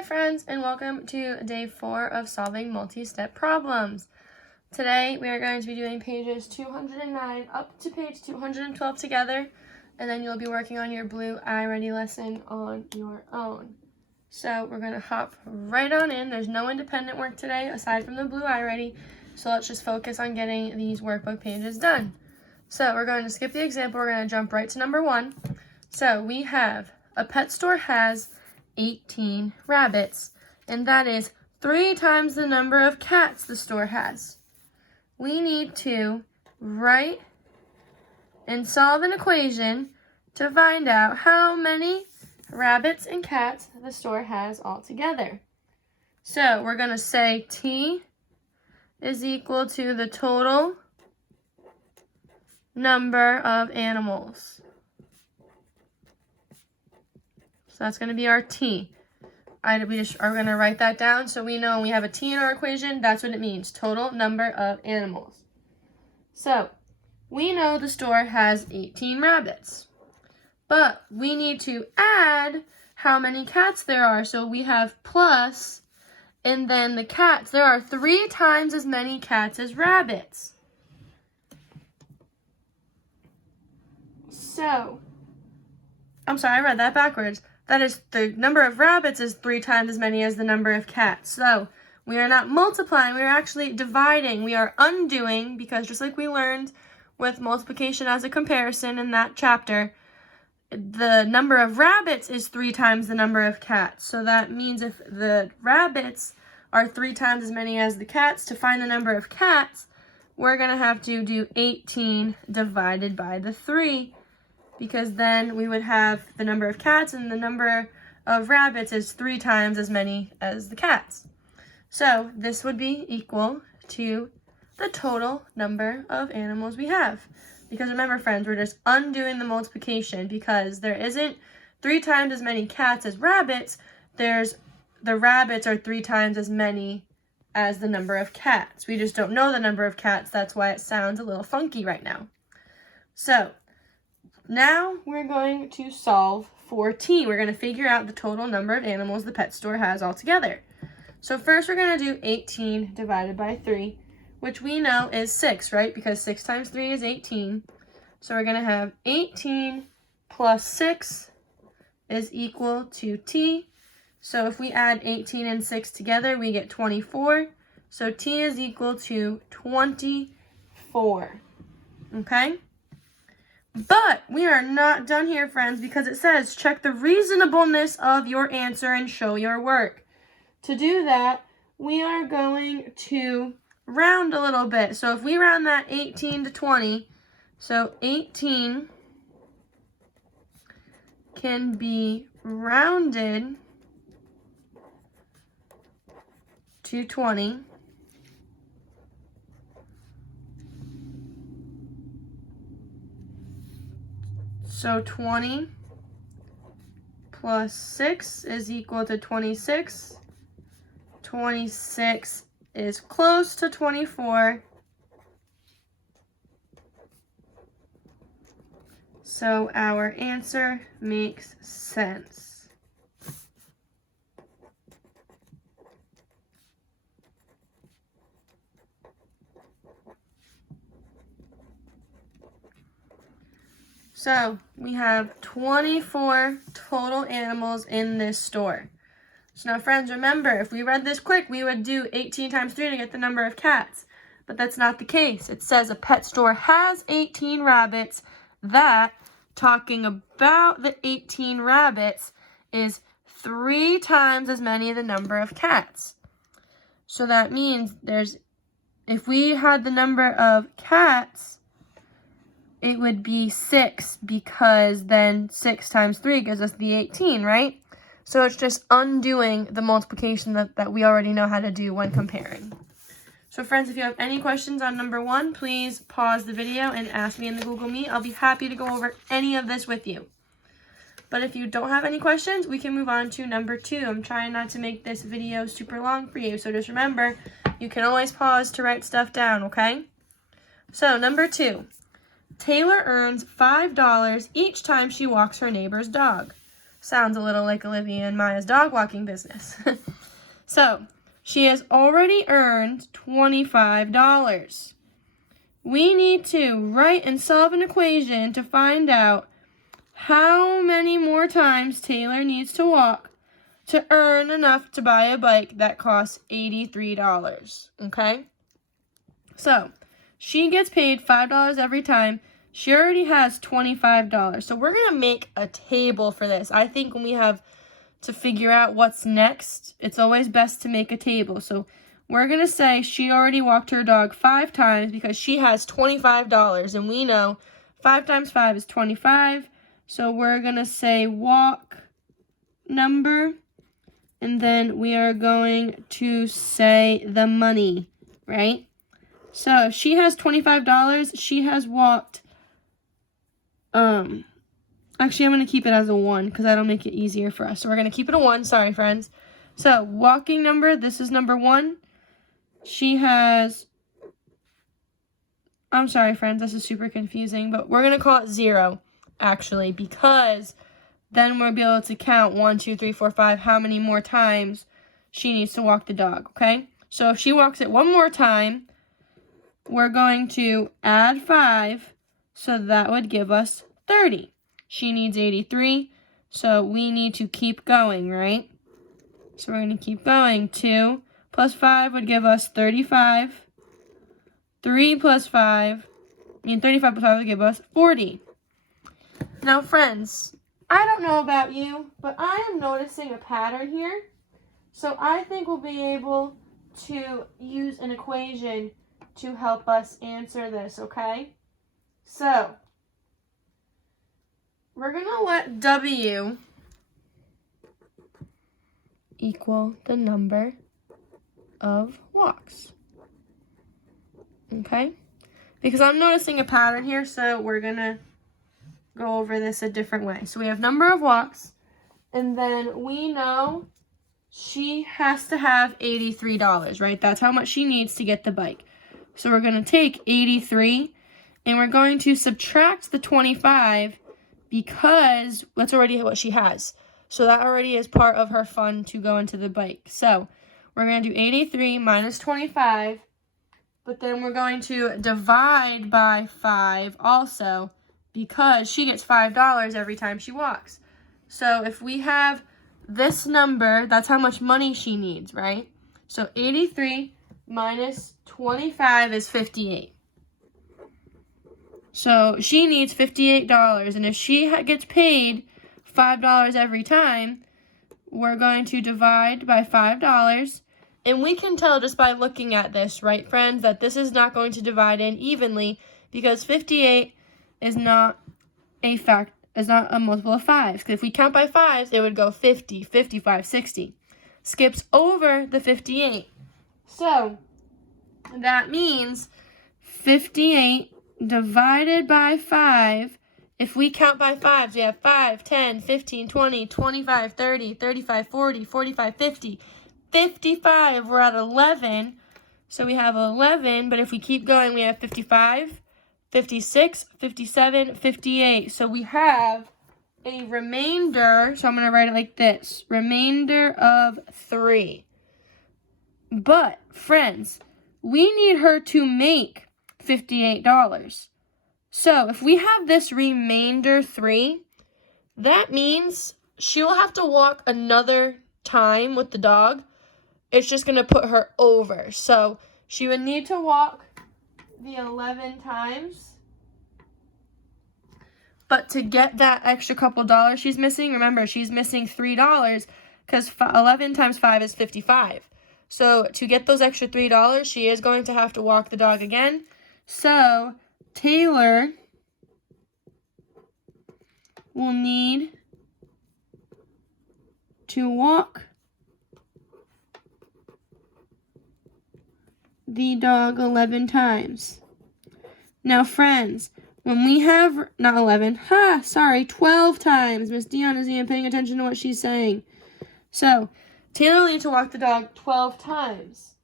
Hi friends, and welcome to day 4 of solving multi-step problems. Today we are going to be doing pages 209 up to page 212 together, and then you'll be working on your blue iReady lesson on your own. So we're going to hop right on in. There's no independent work today aside from the blue iReady, so let's just focus on getting these workbook pages done. So we're going to skip the example. We're going to jump right to number 1. So we have a pet store has 18 rabbits, and that is 3 times the number of cats the store has. We need to write and solve an equation to find out how many rabbits and cats the store has altogether. So we're going to say T is equal to the total number of animals. So that's going to be our T. We just are going to write that down so we know when we have a T in our equation, that's what it means, total number of animals. So we know the store has 18 rabbits, but we need to add how many cats there are. So we have plus, and then the cats. There are 3 times as many cats as rabbits. So, I'm sorry, I read that backwards. That is, the number of rabbits is 3 times as many as the number of cats. So we are not multiplying, we are actually dividing. We are undoing, because just like we learned with multiplication as a comparison in that chapter, the number of rabbits is 3 times the number of cats. So that means if the rabbits are 3 times as many as the cats, to find the number of cats, we're going to have to do 18 divided by the 3. Because then we would have the number of cats, and the number of rabbits is 3 times as many as the cats. So this would be equal to the total number of animals we have. Because remember, friends, we're just undoing the multiplication, because there isn't 3 times as many cats as rabbits. The rabbits are 3 times as many as the number of cats. We just don't know the number of cats. That's why it sounds a little funky right now. So now we're going to solve for T. We're going to figure out the total number of animals the pet store has altogether. So first we're going to do 18 divided by 3, which we know is 6, right? Because 6 times 3 is 18. So we're going to have 18 plus 6 is equal to T. So if we add 18 and 6 together, we get 24. So T is equal to 24. Okay? But we are not done here, friends, because it says check the reasonableness of your answer and show your work. To do that, we are going to round a little bit. So if we round that 18 to 20, so 18 can be rounded to 20. So 20 plus 6 is equal to 26. 26 is close to 24. So our answer makes sense. So we have 24 total animals in this store. So now, friends, remember, if we read this quick, we would do 18 times 3 to get the number of cats. But that's not the case. It says a pet store has 18 rabbits. That, talking about the 18 rabbits, is 3 times as many as the number of cats. So that means if we had the number of cats, it would be 6, because then 6 times 3 gives us the 18, right? So it's just undoing the multiplication that we already know how to do when comparing. So friends, if you have any questions on number 1, please pause the video and ask me in the Google Meet. I'll be happy to go over any of this with you. But if you don't have any questions, we can move on to number 2. I'm trying not to make this video super long for you, so just remember, you can always pause to write stuff down, okay? So number 2. Taylor earns $5 each time she walks her neighbor's dog. Sounds a little like Olivia and Maya's dog walking business. So, she has already earned $25. We need to write and solve an equation to find out how many more times Taylor needs to walk to earn enough to buy a bike that costs $83, okay? So, she gets paid $5 every time. She already has $25. So, we're going to make a table for this. I think when we have to figure out what's next, it's always best to make a table. So, we're going to say she already walked her dog 5 times because she has $25. And we know 5 times 5 is 25. So, we're going to say walk number. And then we are going to say the money, right? So, if she has $25, she has walked, actually, I'm going to keep it as a 1 because that'll make it easier for us. So, we're going to keep it a 1. Sorry, friends. So, walking number, this is number 1. She has, I'm sorry, friends, this is super confusing, but we're going to call it 0, actually, because then we'll be able to count 1, 2, 3, 4, 5, how many more times she needs to walk the dog, okay? So, if she walks it 1 more time, we're going to add 5, so that would give us 30. She needs 83, so we need to keep going, right? So we're going to keep going. 2 plus 5 would give us 35. 3 plus 5, 35 plus 5 would give us 40. Now, friends, I don't know about you, but I am noticing a pattern here. So I think we'll be able to use an equation to help us answer this, okay? So, we're going to let W equal the number of walks, okay? Because I'm noticing a pattern here, so we're going to go over this a different way. So we have number of walks, and then we know she has to have $83, right? That's how much she needs to get the bike. So we're going to take 83, and we're going to subtract the 25 because that's already what she has. So that already is part of her fund to go into the bike. So we're going to do 83 minus 25, but then we're going to divide by 5 also because she gets $5 every time she walks. So if we have this number, that's how much money she needs, right? So 83 minus 25 is 58. So she needs $58, and if she gets paid $5 every time, we're going to divide by $5, and we can tell just by looking at this, right, friends, that this is not going to divide in evenly because 58 is not a multiple of 5s. Because if we count by 5s, it would go 50, 55, 60. Skips over the 58. So that means 58 divided by 5, if we count by 5s, we have 5, 10, 15, 20, 25, 30, 35, 40, 45, 50, 55. We're at 11, so we have 11, but if we keep going, we have 55, 56, 57, 58. So we have a remainder, so I'm going to write it like this, remainder of 3. But, friends, we need her to make $58. So if we have this remainder 3, that means she will have to walk another time with the dog. It's just going to put her over. So she would need to walk the 11 times. But to get that extra couple dollars she's missing, remember, she's missing $3 because 11 times 5 is 55. So to get those extra $3, she is going to have to walk the dog again. So Taylor will need to walk the dog 11 times. Now, friends, when we have, not 11, 12 times. Miss Dion isn't even paying attention to what she's saying. So, Taylor will need to walk the dog 12 times.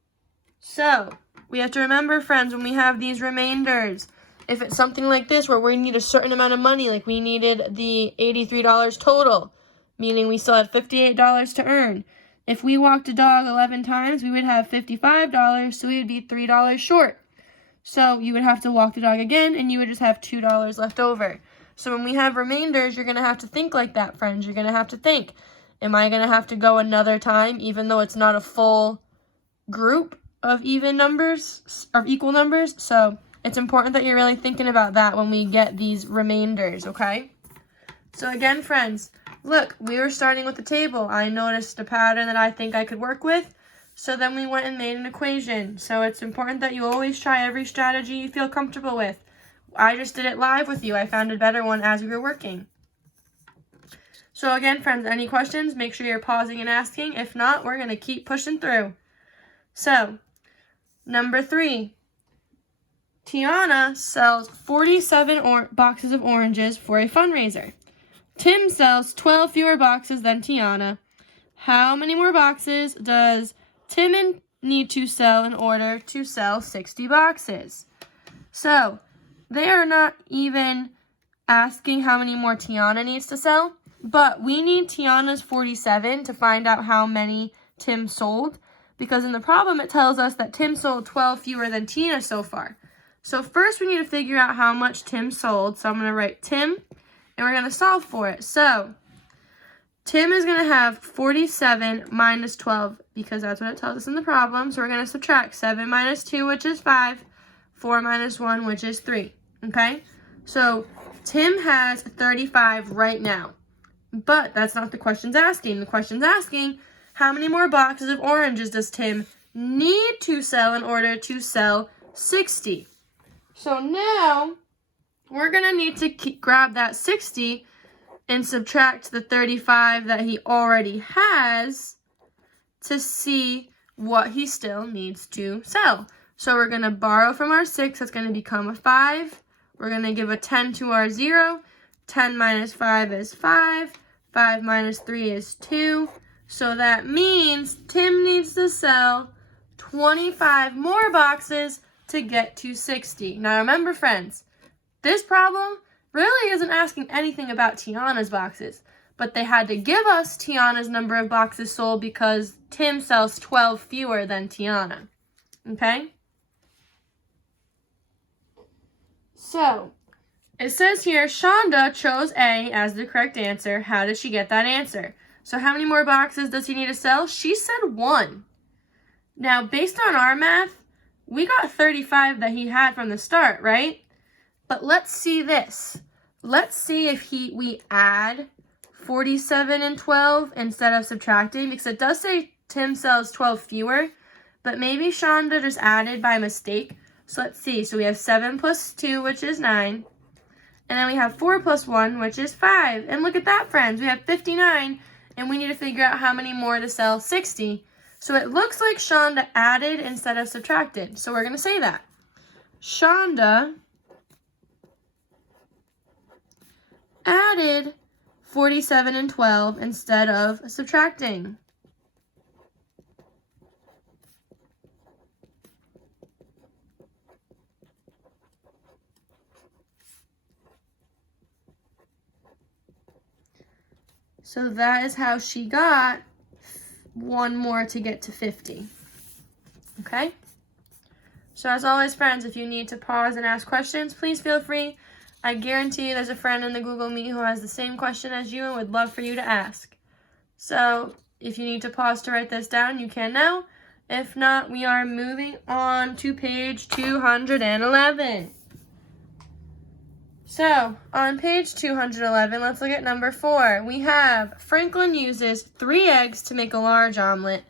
So, we have to remember, friends, when we have these remainders, if it's something like this where we need a certain amount of money, like we needed the $83 total, meaning we still had $58 to earn. If we walked a dog 11 times, we would have $55, so we would be $3 short. So you would have to walk the dog again, and you would just have $2 left over. So when we have remainders, you're going to have to think like that, friends. You're going to have to think, am I going to have to go another time, even though it's not a full group of even numbers, of equal numbers? So it's important that you're really thinking about that when we get these remainders, okay? So again, friends, look, we were starting with the table. I noticed a pattern that I think I could work with. So then we went and made an equation. So it's important that you always try every strategy you feel comfortable with. I just did it live with you. I found a better one as we were working. So again, friends, any questions, make sure you're pausing and asking. If not, we're going to keep pushing through. So, number 3. Tiana sells 47 boxes of oranges for a fundraiser. Tim sells 12 fewer boxes than Tiana. How many more boxes does Tim need to sell in order to sell 60 boxes? So, they are not even asking how many more Tiana needs to sell, but we need Tiana's 47 to find out how many Tim sold, because in the problem it tells us that Tim sold 12 fewer than Tina so far. So first we need to figure out how much Tim sold. So I'm going to write Tim, and we're going to solve for it. So Tim is going to have 47 minus 12, because that's what it tells us in the problem. So we're going to subtract 7 minus 2, which is 5, 4 minus 1, which is 3. Okay? So Tim has 35 right now. But that's not the question's asking. The question's asking, how many more boxes of oranges does Tim need to sell in order to sell 60? So now we're going to need to grab that 60 and subtract the 35 that he already has to see what he still needs to sell. So we're going to borrow from our 6. That's going to become a 5. We're going to give a 10 to our 0. 10 minus 5 is 5. 5 minus 3 is 2. So that means Tim needs to sell 25 more boxes to get to 60. Now remember, friends, this problem really isn't asking anything about Tiana's boxes, but they had to give us Tiana's number of boxes sold because Tim sells 12 fewer than Tiana. Okay? So, it says here, Shonda chose A as the correct answer. How did she get that answer? So how many more boxes does he need to sell? She said 1. Now, based on our math, we got 35 that he had from the start, right? But let's see this. Let's see if we add 47 and 12 instead of subtracting, because it does say Tim sells 12 fewer, but maybe Shonda just added by mistake. So let's see. So we have 7 plus 2, which is 9. And then we have 4 plus 1, which is 5. And look at that, friends. We have 59, and we need to figure out how many more to sell 60. So it looks like Shonda added instead of subtracted. So we're going to say that. Shonda added 47 and 12 instead of subtracting. So that is how she got 1 more to get to 50. Okay? So as always, friends, if you need to pause and ask questions, please feel free. I guarantee you there's a friend in the Google Meet who has the same question as you and would love for you to ask. So if you need to pause to write this down, you can now. If not, we are moving on to page 211. So, on page 211, let's look at number 4. We have Franklin uses 3 eggs to make a large omelet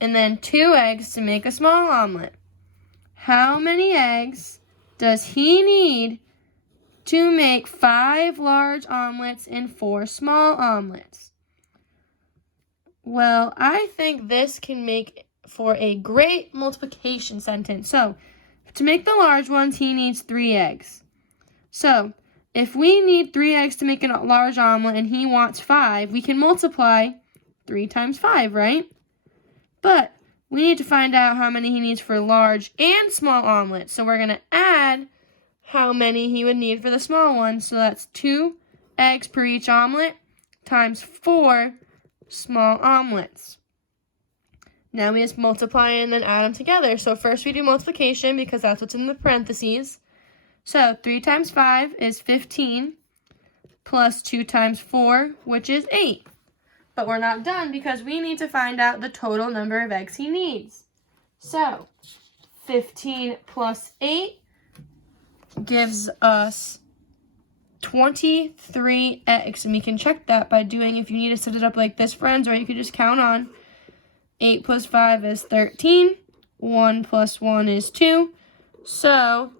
and then 2 eggs to make a small omelet. How many eggs does he need to make 5 large omelets and 4 small omelets? Well, I think this can make for a great multiplication sentence. So, to make the large ones, he needs 3 eggs. So, if we need 3 eggs to make a large omelet and he wants 5, we can multiply 3 times 5, right? But we need to find out how many he needs for large and small omelets. So we're going to add how many he would need for the small one. So that's 2 eggs per each omelet times 4 small omelets. Now we just multiply and then add them together. So first we do multiplication because that's what's in the parentheses. So 3 times 5 is 15 plus 2 times 4, which is 8. But we're not done because we need to find out the total number of eggs he needs. So 15 plus 8 gives us 23 eggs. And we can check that by doing, if you need to set it up like this, friends, or you could just count on. 8 plus 5 is 13. 1 plus 1 is 2. So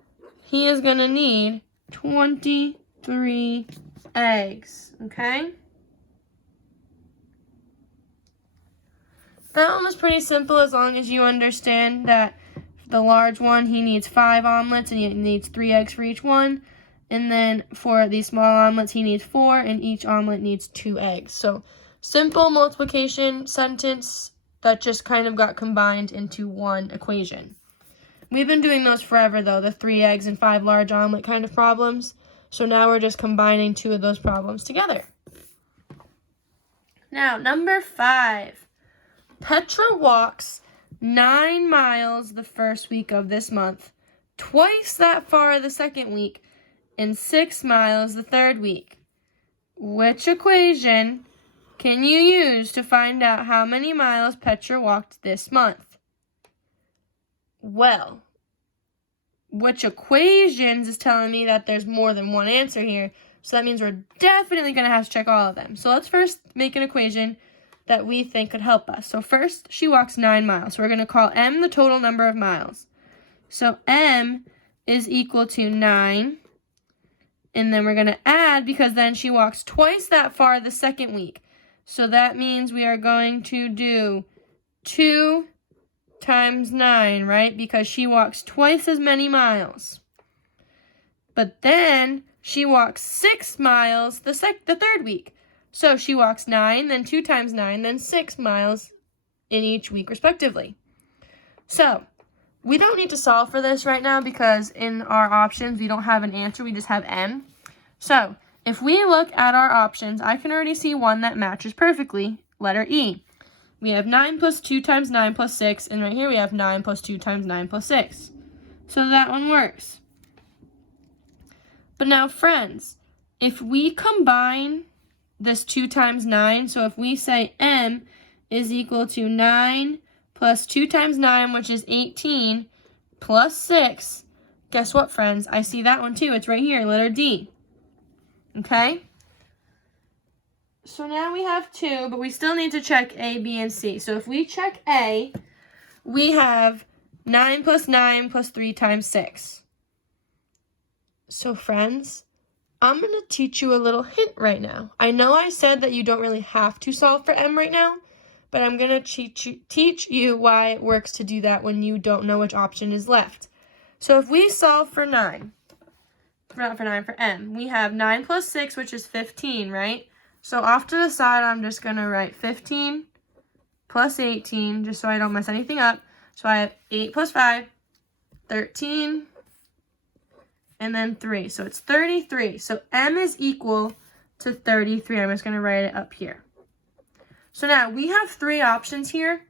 he is going to need 23 eggs, okay? That one was pretty simple as long as you understand that the large one, he needs 5 omelets and he needs 3 eggs for each one. And then for these small omelets, he needs 4 and each omelet needs 2 eggs. So simple multiplication sentence that just kind of got combined into one equation. We've been doing those forever though, the 3 eggs and 5 large omelet kind of problems. So now we're just combining 2 of those problems together. Now, number 5. Petra walks 9 miles the first week of this month, twice that far the second week, and 6 miles the third week. Which equation can you use to find out how many miles Petra walked this month? Well, which equations is telling me that there's more than one answer here, so that means we're definitely going to have to check all of them. So let's first make an equation that we think could help us. So first, she walks 9 miles. So we're going to call m the total number of miles. So m is equal to 9, and then we're going to add, because then she walks twice that far the second week. So that means we are going to do 2 times 9, right? Because she walks twice as many miles. But then she walks 6 miles the third week. So she walks 9, then 2 times 9, then 6 miles in each week respectively. So we don't need to solve for this right now because in our options we don't have an answer, we just have m. So if we look at our options, I can already see one that matches perfectly, letter E. We have 9 plus 2 times 9 plus 6, and right here we have 9 plus 2 times 9 plus 6. So that one works. But now, friends, if we combine this 2 times 9, so if we say m is equal to 9 plus 2 times 9, which is 18, plus 6, guess what, friends? I see that one too. It's right here, letter D. Okay? So now we have 2, but we still need to check A, B, and C. So if we check A, we have 9 plus 9 plus 3 times 6. So friends, I'm going to teach you a little hint right now. I know I said that you don't really have to solve for M right now, but I'm going to teach you why it works to do that when you don't know which option is left. So if we solve for 9, not for 9, for M, we have 9 plus 6, which is 15, right? So off to the side, I'm just going to write 15 plus 18, just so I don't mess anything up. So I have 8 plus 5, 13, and then 3. So it's 33. So M is equal to 33. I'm just going to write it up here. So now we have 3 options here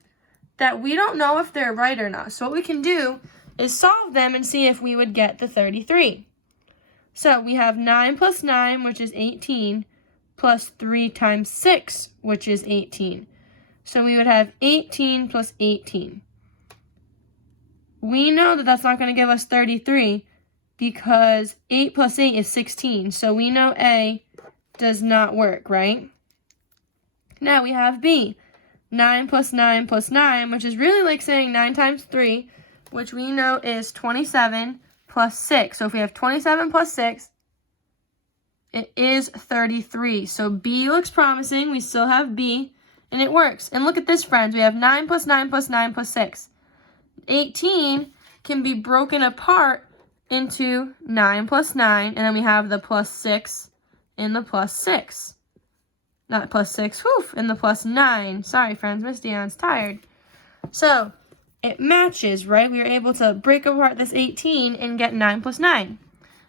that we don't know if they're right or not. So what we can do is solve them and see if we would get the 33. So we have 9 plus 9, which is 18, plus 3 times 6, which is 18. So we would have 18 plus 18. We know that that's not going to give us 33 because 8 plus 8 is 16. So we know A does not work, right? Now we have B. 9 plus 9 plus 9, which is really like saying 9 times 3, which we know is 27 plus 6. So if we have 27 plus 6, it is 33. So B looks promising. We still have B, and it works. And look at this, friends. We have 9 plus 9 plus 9 plus 6. 18 can be broken apart into 9 plus 9, and then we have the plus 6 and the plus 6. Not plus 6, and the plus 9. Sorry, friends. Miss Dion's tired. So it matches, right? We were able to break apart this 18 and get 9 plus 9.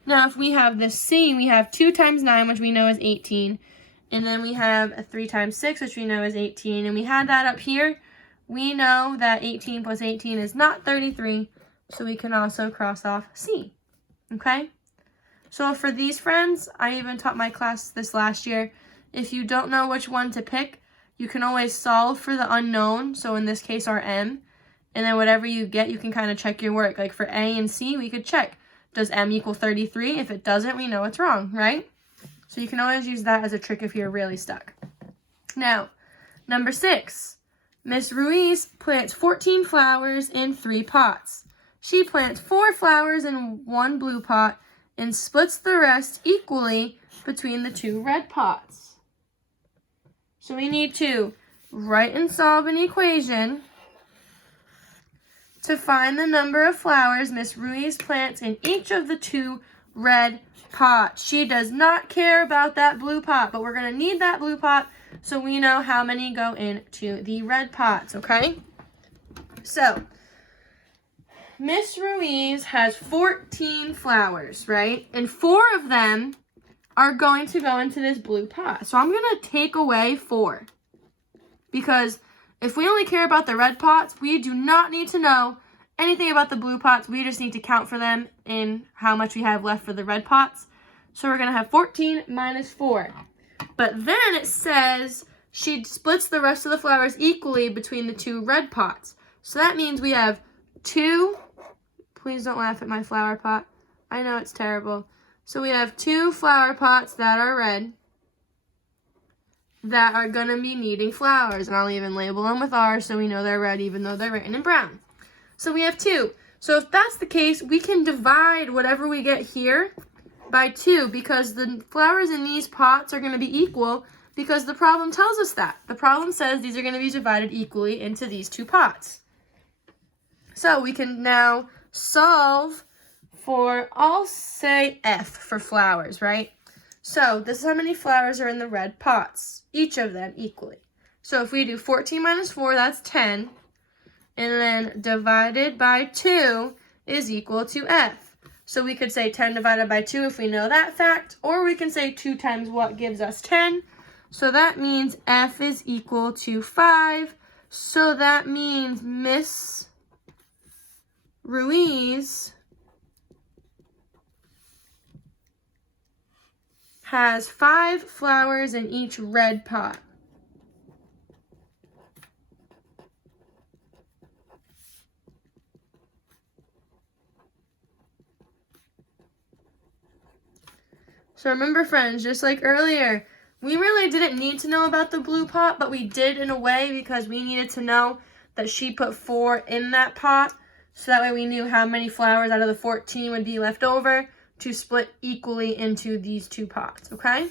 Now, if we have this C, we have 2 times 9, which we know is 18, And then we have a 3 times 6, which we know is 18. And we had that up here. We know that 18 plus 18 is not 33. So we can also cross off C. Okay? So for these friends, I even taught my class this last year. If you don't know which one to pick, you can always solve for the unknown. So in this case, our M. And then whatever you get, you can kind of check your work. Like for A and C, we could check. Does M equal 33? If it doesn't, we know it's wrong, right? So you can always use that as a trick if you're really stuck. Now, number 6. Miss Ruiz plants 14 flowers in 3 pots. She plants 4 flowers in 1 blue pot and splits the rest equally between the 2 red pots. So we need to write and solve an equation to find the number of flowers Miss Ruiz plants in each of the 2 red pots. She does not care about that blue pot, but we're going to need that blue pot so we know how many go into the red pots, okay? So, Miss Ruiz has 14 flowers, right? And 4 of them are going to go into this blue pot. So I'm going to take away 4. Because if we only care about the red pots, we do not need to know anything about the blue pots. We just need to count for them in how much we have left for the red pots. So we're going to have 14 minus 4. But then it says she splits the rest of the flowers equally between the 2 red pots. So that means we have 2. Please don't laugh at my flower pot. I know it's terrible. So we have 2 flower pots that are red that are going to be needing flowers. And I'll even label them with R so we know they're red even though they're written in brown. So we have 2. So if that's the case, we can divide whatever we get here by 2 because the flowers in these pots are going to be equal because the problem tells us that. The problem says these are going to be divided equally into these 2 pots. So we can now solve for, I'll say F for flowers, right? So this is how many flowers are in the red pots, each of them equally. So if we do 14 minus 4, that's 10. And then divided by 2 is equal to F. So we could say 10 divided by 2 if we know that fact, or we can say 2 times what gives us 10. So that means F is equal to 5. So that means Miss Ruiz has 5 flowers in each red pot. So remember, friends, just like earlier, we really didn't need to know about the blue pot, but we did in a way because we needed to know that she put 4 in that pot. So that way we knew how many flowers out of the 14 would be left over to split equally into these 2 pots, okay?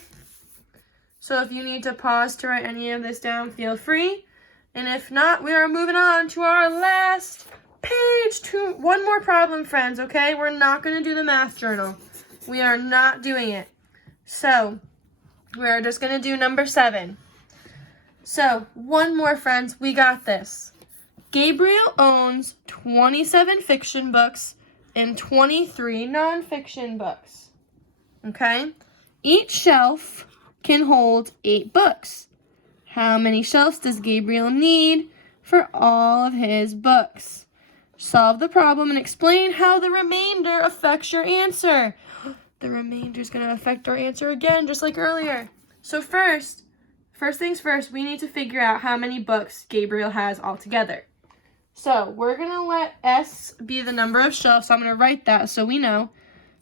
So if you need to pause to write any of this down, feel free. And if not, we are moving on to our last page. One more problem, friends, okay? We're not going to do the math journal. We are not doing it. So we're just going to do number 7. So one more, friends. We got this. Gabriel owns 27 fiction books and 23 nonfiction books. Okay? Each shelf can hold 8 books. How many shelves does Gabriel need for all of his books? Solve the problem and explain how the remainder affects your answer. The remainder is going to affect our answer again, just like earlier. So first things first, we need to figure out how many books Gabriel has altogether. So we're going to let S be the number of shelves. So I'm going to write that so we know.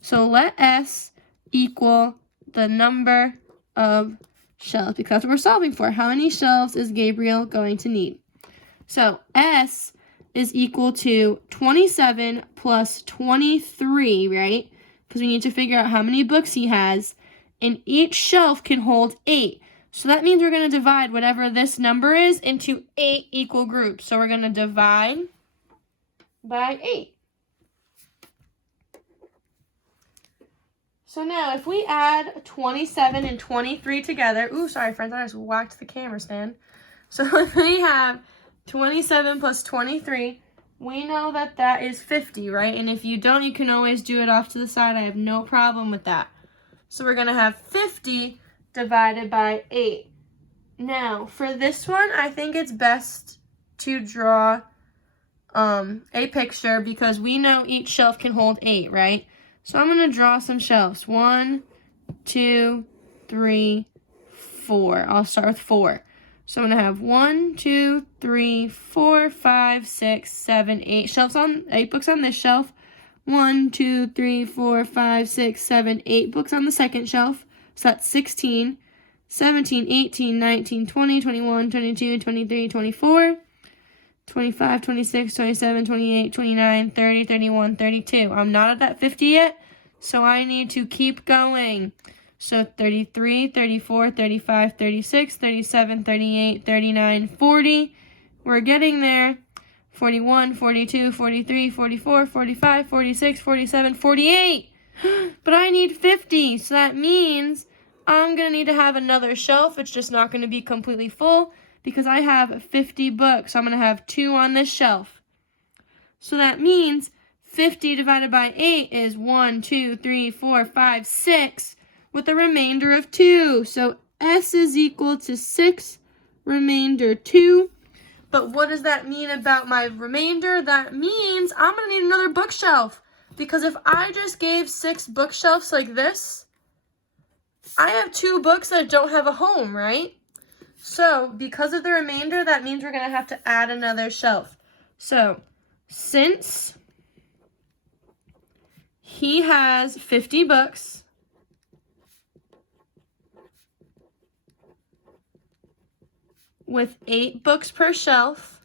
So let S equal the number of shelves because that's what we're solving for. How many shelves is Gabriel going to need? So S is equal to 27 plus 23, right? Because we need to figure out how many books he has. And each shelf can hold 8. So that means we're going to divide whatever this number is into 8 equal groups. So we're going to divide by 8. So now if we add 27 and 23 together, ooh, sorry friends, I just whacked the camera stand. So if we have 27 plus 23, we know that that is 50, right? And if you don't, you can always do it off to the side. I have no problem with that. So we're going to have 50 divided by 8. Now, for this one, I think it's best to draw a picture because we know each shelf can hold 8, right? So I'm going to draw some shelves. 1, 2, 3, 4. I'll start with 4. So I'm going to have 1, 2, 3, 4, 5, 6, 7, 8 shelves on 8 books on this shelf. 1, 2, 3, 4, 5, 6, 7, 8 books on the second shelf. So that's 16, 17, 18, 19, 20, 21, 22, 23, 24, 25, 26, 27, 28, 29, 30, 31, 32. I'm not at that 50 yet, so I need to keep going. So 33, 34, 35, 36, 37, 38, 39, 40. We're getting there. 41, 42, 43, 44, 45, 46, 47, 48. But I need 50, so that means I'm going to need to have another shelf. It's just not going to be completely full because I have 50 books. So I'm going to have 2 on this shelf. So that means 50 divided by 8 is 1, 2, 3, 4, 5, 6 with a remainder of 2. So S is equal to 6, remainder 2. But what does that mean about my remainder? That means I'm going to need another bookshelf. Because if I just gave 6 bookshelves like this, I have 2 books that don't have a home, right? So because of the remainder, that means we're going to have to add another shelf. So since he has 50 books, with 8 books per shelf,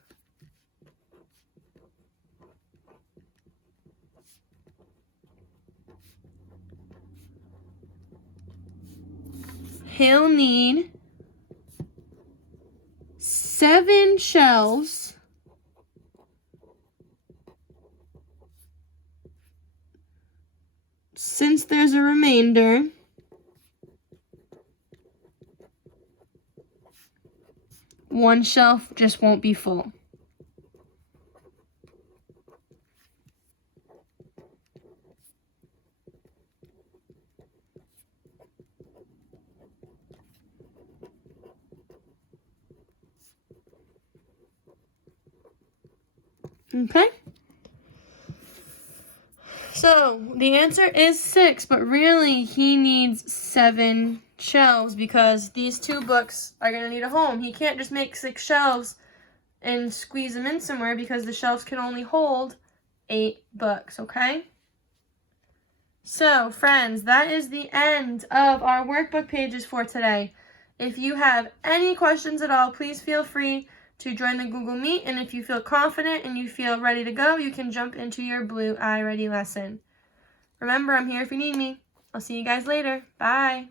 he'll need 7 shelves since there's a remainder. One shelf just won't be full. Okay? So the answer is 6, but really he needs 7 shelves because these 2 books are going to need a home. He can't just make 6 shelves and squeeze them in somewhere because the shelves can only hold 8 books, okay? So, friends, that is the end of our workbook pages for today. If you have any questions at all, please feel free to join the Google Meet, and if you feel confident and you feel ready to go, you can jump into your blue iReady lesson. Remember, I'm here if you need me. I'll see you guys later. Bye.